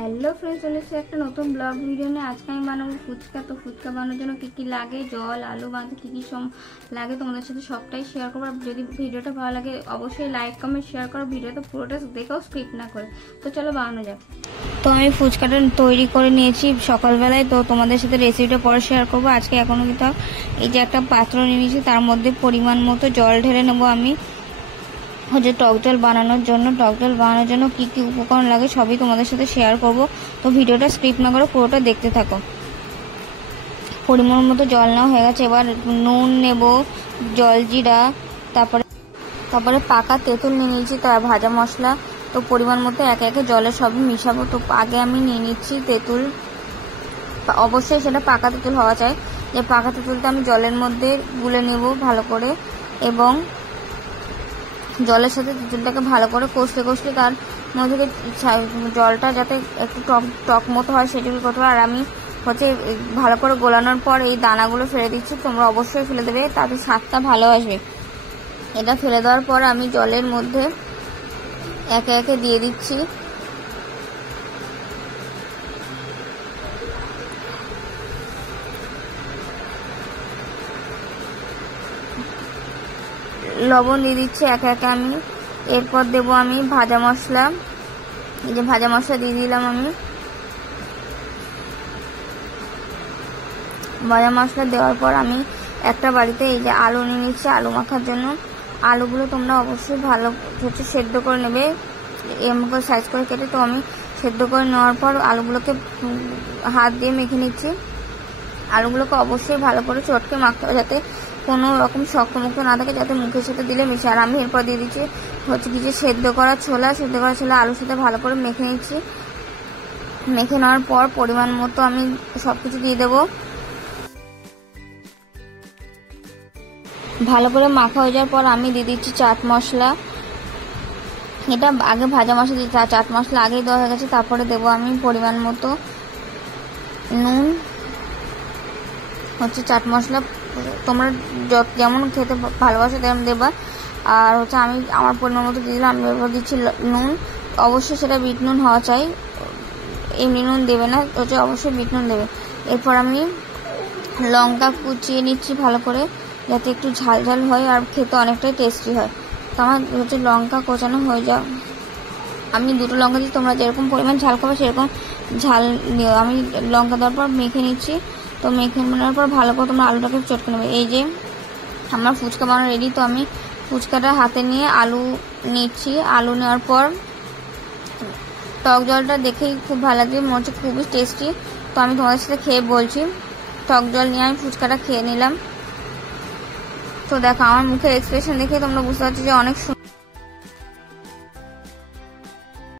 Hello friends, চলে এসেছি একটা নতুন ব্লগ ভিডিও নিয়ে। আজকে আমি বানাবো ফুচকা। তো ফুচকা বানানোর জন্য কী কী লাগে, জল, আলু বানাতে কী কী লাগে তোমাদের সাথে সবটাই শেয়ার করবো। যদি ভিডিওটা ভালো লাগে অবশ্যই লাইক কমেন্ট শেয়ার করো, ভিডিওটা পুরোটা দেখেও স্কিপ না করে। তো চলো বানানো যাক। তো আমি ফুচকাটা তৈরি করে নিয়েছি সকালবেলায়, তো তোমাদের সাথে রেসিপিটা পরে শেয়ার করবো। আজকে এখনও কিন্তু এই যে একটা পাত্র নিয়ে নিয়েছি, তার মধ্যে পরিমাণ মতো জল ঢেলে নেবো আমি হচ্ছে টক জল বানানোর জন্য। টক জল বানানোর জন্য কী কী উপকরণ লাগে সবই তোমাদের সাথে শেয়ার করব। তো ভিডিওটা স্কিপ না করে পুরোটা দেখতে থাকো। পরিমাণ মতো জল নেওয়া হয়ে গেছে। এবার নুন নেব, জলজিরা, তারপরে পাকা তেঁতুল নিয়ে নিয়েছি, তার ভাজা মশলা। তো পরিমাণ মতো একে একে জলে সবই মিশাবো। তো আগে আমি নিয়ে নিচ্ছি তেঁতুল। অবশ্যই সেটা পাকা তেঁতুল হওয়া চাই। যে পাকা তেঁতুলটা আমি জলের মধ্যে গুলে নেব ভালো করে, এবং জলের সাথে তেঁতুলটাকে ভালো করে কষলে তার মধ্যে জলটা যাতে একটু টক মতো হয় সেটুকু করতে হবে। আর আমি হচ্ছে ভালো করে গোলানোর পর এই দানাগুলো ফেলে দিচ্ছি, তোমরা অবশ্যই ফেলে দেবে, তাতে স্বাদটা ভালো আসবে। এটা ফেলে দেওয়ার পর আমি জলের মধ্যে একে একে দিয়ে দিচ্ছি লবণ, দিয়ে দিচ্ছি একে একে আমি। এরপর দেবো আমি ভাজা মশলা। এই যে ভাজা মশলা দিয়ে দিলাম আমি। ভাজা মশলা দেওয়ার পর আমি একটা বাড়িতে এই যে আলু নিয়ে নিচ্ছি আলু মাখার জন্য। আলুগুলো তোমরা অবশ্যই ভালো হচ্ছে সেদ্ধ করে নেবে, এরকম করে সাইজ করে কেটে। তো আমি সেদ্ধ করে নেওয়ার পর আলুগুলোকে হাত দিয়ে মেখে নিচ্ছি। আলুগুলোকে অবশ্যই ভালো করে চটকে মাখতে হবে, যাতে কোনো রকম শক্তমুক্ত না থাকে, যাতে মুখের সাথে দিলে মিশে। আর আমি এরপর দিয়ে দিচ্ছি হচ্ছে কিছু সেদ্ধ করা ছোলা আলুর সাথে ভালো করে মেখে নিচ্ছি। মেখে নেওয়ার পর পরিমাণ মতো আমি সব কিছু দিয়ে দেবো। ভালো করে মাখা হয়ে যাওয়ার পর আমি দিয়ে দিচ্ছি চাট মশলা। এটা আগে ভাজা মশলা দিয়ে চাট মশলা আগেই দেওয়া হয়ে গেছে। তারপরে দেবো আমি পরিমাণ মতো নুন, হচ্ছে চাট মশলা তোমরা যেমন খেতে ভালোবাসো তেমন দেবা। আর হচ্ছে আমি আমার পরিমাণ মতো দিয়ে দিলাম। আমি এবার দিচ্ছি নুন। অবশ্যই সেটা বিট নুন হওয়া চাই, এমনি নুন দেবে না, হচ্ছে অবশ্যই বিট নুন দেবে। এরপর আমি লঙ্কা কুচিয়ে নিচ্ছি ভালো করে, যাতে একটু ঝাল ঝাল হয় আর খেতে অনেকটাই টেস্টি হয়। তো আমার হচ্ছে লঙ্কা কোচানো হয়ে যাও। আমি দুটো লঙ্কা দিই, তোমরা যেরকম পরিমাণ ঝাল খাবে সেরকম ঝাল নিও। আমি লঙ্কা দেওয়ার পর মেখে নিচ্ছি। তো মেখে নেওয়ার পর ভালো করে তোমরা আলুটাকে চটকে নেবে। এই যে আমার ফুচকা বানানো রেডি। তো আমি ফুচকাটা হাতে নিয়ে আলু নিচ্ছি। আলু নেওয়ার পর টক জলটা দেখেই খুব ভালো লাগে, মনে হচ্ছে খুবই টেস্টি। তো আমি তোমাদের সাথে খেয়ে বলছি। টক জল নিয়ে আমি ফুচকাটা খেয়ে নিলাম। তো দেখো আমার মুখের এক্সপ্রেশন দেখে তোমরা বুঝতে পারছো যে অনেক